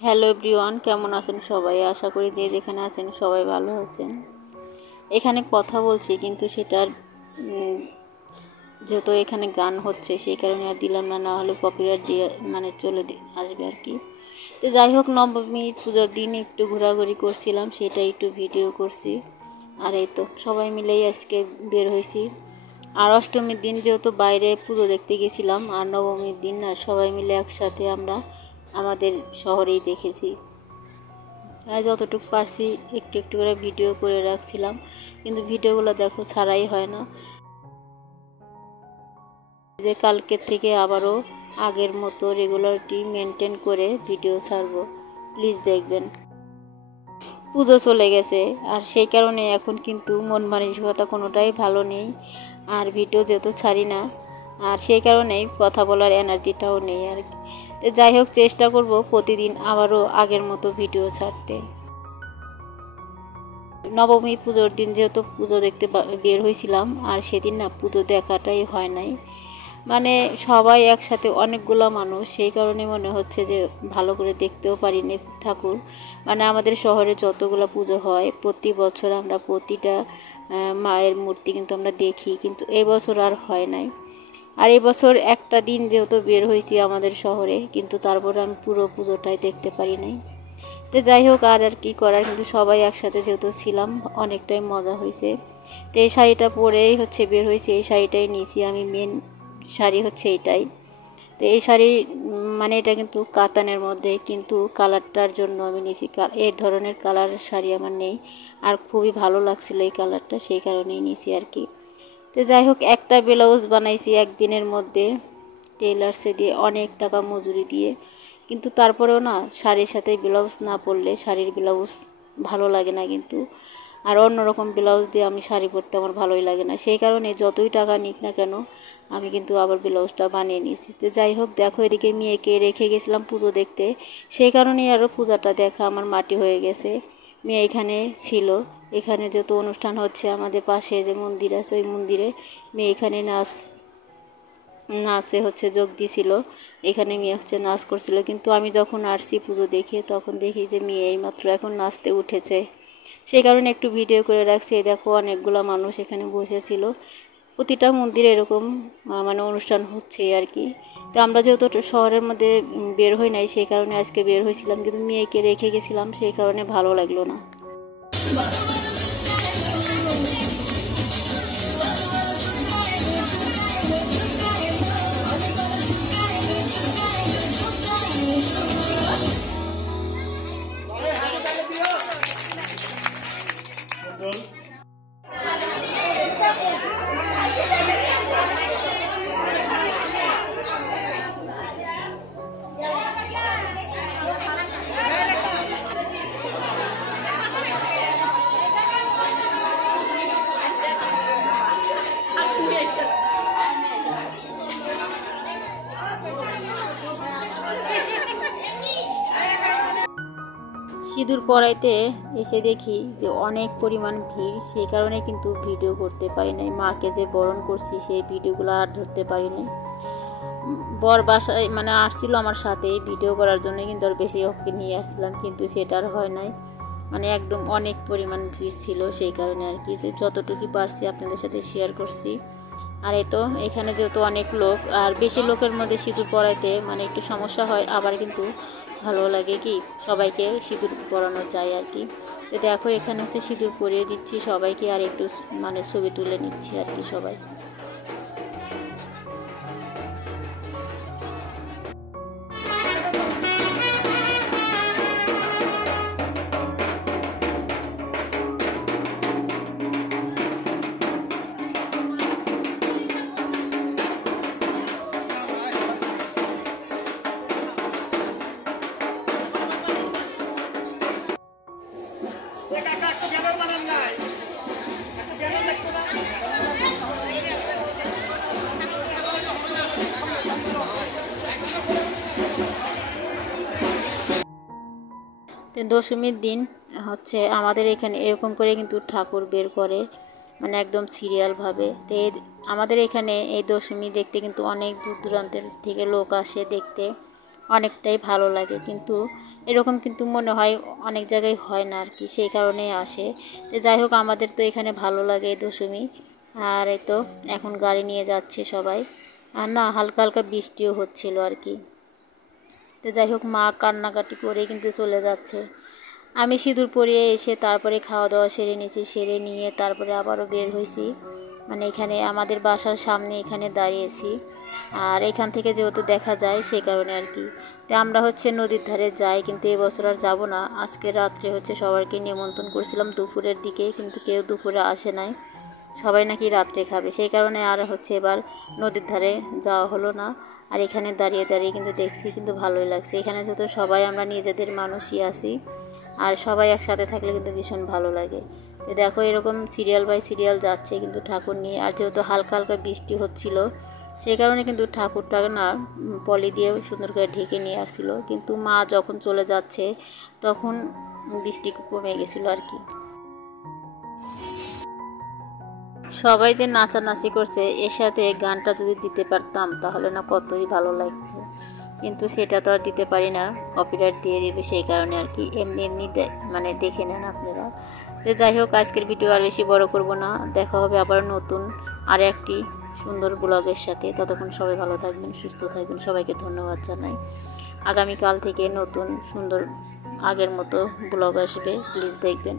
Hello everyone, কেমন আছেন সবাই? আশা করি যে যেখানে আছেন সবাই ভালো আছেন। এখানে কথা বলছি কিন্তু সেটার যেহেতু এখানে গান হচ্ছে সেই কারণে আর দিলাম না, না হলে কপিরাইট দিয়ে চলে আসবে আর কি। তো যাই হোক, নবমী পুজোর দিন একটু ঘোরাঘুরি করছিলাম, সেটা একটু ভিডিও করছি। আর এই তো সবাই মিলেই আজকে বের হয়েছি। আর অষ্টমীর দিন যেহেতু বাইরে পুজো দেখতে গেছিলাম, আর নবমীর দিন না সবাই মিলে একসাথে আমরা আমাদের শহরেই দেখেছি। যতটুকু পারছি একটু একটু করে ভিডিও করে রাখছিলাম, কিন্তু ভিডিওগুলো দেখো ছাড়াই হয় না। যে কালকের থেকে আবারও আগের মতো রেগুলারিটি মেনটেন করে ভিডিও ছাড়বো, প্লিজ দেখবেন। পুজো চলে গেছে আর সেই কারণে এখন কিন্তু মন মানসিকতা কোনোটাই ভালো নেই, আর ভিডিও যেহেতু ছাড়ি না, আর সেই কারণেই কথা বলার এনার্জিটাও নেই আর কি। তো যাই হোক, চেষ্টা করব প্রতিদিন আবারও আগের মতো ভিডিও ছাড়তে। নবমী পুজোর দিন যেহেতু পুজো দেখতে বের হয়েছিলাম, আর সেদিন না পুজো দেখাটাই হয় নাই। সবাই একসাথে অনেকগুলো মানুষ, সেই কারণে মনে হচ্ছে যে ভালো করে দেখতেও পারিনি ঠাকুর। আমাদের শহরে যতগুলো পুজো হয় প্রতি বছর আমরা প্রতিটা মায়ের মূর্তি কিন্তু আমরা দেখি, কিন্তু এবছর আর হয় নাই। আর এবছর একটা দিন যেহেতু বের হয়েছি আমাদের শহরে, কিন্তু তারপরে আমি পুরো পুজোটাই দেখতে পারি নাই। তো যাই হোক, আর কি করার, কিন্তু সবাই একসাথে যেহেতু ছিলাম অনেকটাই মজা হয়েছে। তো এই শাড়িটা পরেই বের হয়েছি, এই শাড়িটাই নিয়েছি আমি, মেন শাড়ি হচ্ছে এইটাই। তো এই শাড়ি এটা কিন্তু কাতানের মধ্যে, কিন্তু কালারটার জন্য আমি নিয়েছি, এই ধরনের কালার শাড়ি আমার নেই, আর খুবই ভালো লাগছিল এই কালারটা, সেই কারণেই নিয়েছি আর কি। তো যাই হোক, একটা ব্লাউজ বানাইছি একদিনের মধ্যে টেলার্সে দিয়ে, অনেক টাকা মজুরি দিয়ে, কিন্তু তারপরেও না শাড়ির সাথে ব্লাউজ না পরলে শাড়ির ব্লাউজ ভালো লাগে না কিন্তু। আর অন্যরকম ব্লাউজ দিয়ে আমি শাড়ি পরতে আমার ভালোই লাগে না, সেই কারণে যতই টাকা নিক না কেন আমি কিন্তু আবার ব্লাউজটা বানিয়ে নিয়েছি। তো যাই হোক, দেখো এদিকে মেয়েকে রেখে গেছিলাম পুজো দেখতে, সেই কারণেই আরও পূজাটা দেখা আমার মাটি হয়ে গেছে। মেয়ে এখানে ছিল, এখানে যেহেতু অনুষ্ঠান হচ্ছে আমাদের পাশে যে মন্দির আছে ওই মন্দিরে, মেয়ে এখানে নাচে যোগ দিছিল। এখানে মেয়ে নাচ করছিল, কিন্তু আমি যখন আসছি পুজো দেখে তখন দেখি যে মেয়ে এইমাত্র এখন নাচতে উঠেছে, সেই কারণে একটু ভিডিও করে রাখছি। দেখো অনেকগুলো মানুষ এখানে বসেছিল, প্রতিটা মন্দিরে এরকম অনুষ্ঠান হচ্ছে আর কি। তো আমরা যেহেতু শহরের মধ্যে বের হই নাই, সেই কারণে আজকে বের হয়েছিলাম, কিন্তু মেয়েকে রেখে গেছিলাম, সেই কারণে ভালো লাগলো না। সিঁদুর পরাইতে এসে দেখি যে অনেক পরিমাণ ভিড়, সেই কারণে কিন্তু ভিডিও করতে পারি নাই। মাকে যে বরণ করছি সেই ভিডিওগুলো আর ধরতে পারি নাই। বর বাসায় আসছিল আমার সাথে ভিডিও করার জন্য, কিন্তু আর বেশি ওকে নিয়ে আসছিলাম, কিন্তু সেটা আর হয় নাই। একদম অনেক পরিমাণ ভিড় ছিল, সেই কারণে আর কি যতটুকু পারছি আপনাদের সাথে শেয়ার করছি। আর এই তো এখানে যেহেতু অনেক লোক, আর বেশি লোকের মধ্যে সিঁদুর পরাইতে একটু সমস্যা হয়, আবার কিন্তু ভালো লাগে কি সবাইকে সিঁদুর পরানো যায় আর কি। তো দেখো এখানে সিঁদুর পরিয়ে দিচ্ছি সবাইকে, আর একটু ছবি তুলে নিচ্ছি আর কি সবাই। তো দশমীর দিন আমাদের এখানে এরকম করে কিন্তু ঠাকুর বের করে, একদম সিরিয়ালভাবে। তো আমাদের এখানে এই দশমী দেখতে কিন্তু অনেক দূর দূরান্তের থেকে লোক আসে দেখতে, অনেকটাই ভালো লাগে। কিন্তু এরকম কিন্তু মনে হয় অনেক জায়গায় হয় না আর কি, সেই কারণেই আসে। তো যাই হোক, আমাদের তো এখানে ভালো লাগে এই দশমী। আর এই তো এখন গাড়ি নিয়ে যাচ্ছে সবাই। আর না, হালকা হালকা বৃষ্টিও হচ্ছিল আর কি। তো যাই হোক, মা কান্নাকাটি করে কিন্তু চলে যাচ্ছে। আমি সিঁদুর পরিয়ে এসে তারপরে খাওয়া দাওয়া সেরে নিয়েছি, সেরে নিয়ে তারপরে আবারও বের হয়েছি। মানে এখানে আমাদের বাসার সামনে এখানে দাঁড়িয়েছি। আর এখান থেকে যেহেতু দেখা যায় সেই কারণে আর কি। তো আমরা হচ্ছে নদীর ধারে যাই, কিন্তু এবছর আর যাবো না। আজকে রাত্রে হচ্ছে সবাইকে নিমন্ত্রণ করেছিলাম দুপুরের দিকে, কিন্তু কেউ দুপুরে আসে নাই। সবাই নাকি রাত্রে খাবে, সেই কারণে আর হচ্ছে এবার নদীর ধারে যাওয়া হলো না। আর এখানে দাঁড়িয়ে দাঁড়িয়ে কিন্তু দেখছি, কিন্তু ভালোই লাগছে। এখানে যেহেতু সবাই আমরা নিজেদের মানুষই আছি, আর সবাই একসাথে থাকলে কিন্তু ভীষণ ভালো লাগে। তো দেখো, এরকম সিরিয়াল বাই সিরিয়াল যাচ্ছে কিন্তু ঠাকুর নিয়ে। আর যেহেতু হালকা হালকা বৃষ্টি হচ্ছিল, সেই কারণে কিন্তু ঠাকুরটা না পলি দিয়ে সুন্দর করে ঢেকে নিয়ে আসছিল। কিন্তু মা যখন চলে যাচ্ছে তখন বৃষ্টি কমে গেছিলো আর কি। সবাই যে নাচানাচি করছে, এর সাথে গানটা যদি দিতে পারতাম তাহলে না কতই ভালো লাগতো। কিন্তু সেটা তো আর দিতে পারি না, কপিরাইট দিয়ে দিবে, সেই কারণে আর কি। এমনি এমনি মানে দেখে নেন আপনারা। তো যাই হোক, আজকের ভিডিও আর বেশি বড় করব না। দেখা হবে আবার নতুন আর একটি সুন্দর ব্লগের সাথে। ততক্ষণ সবাই ভালো থাকবেন, সুস্থ থাকবেন। সবাইকে ধন্যবাদ জানাই। আগামীকাল থেকে নতুন সুন্দর আগের মতো ব্লগ আসবে, প্লিজ দেখবেন।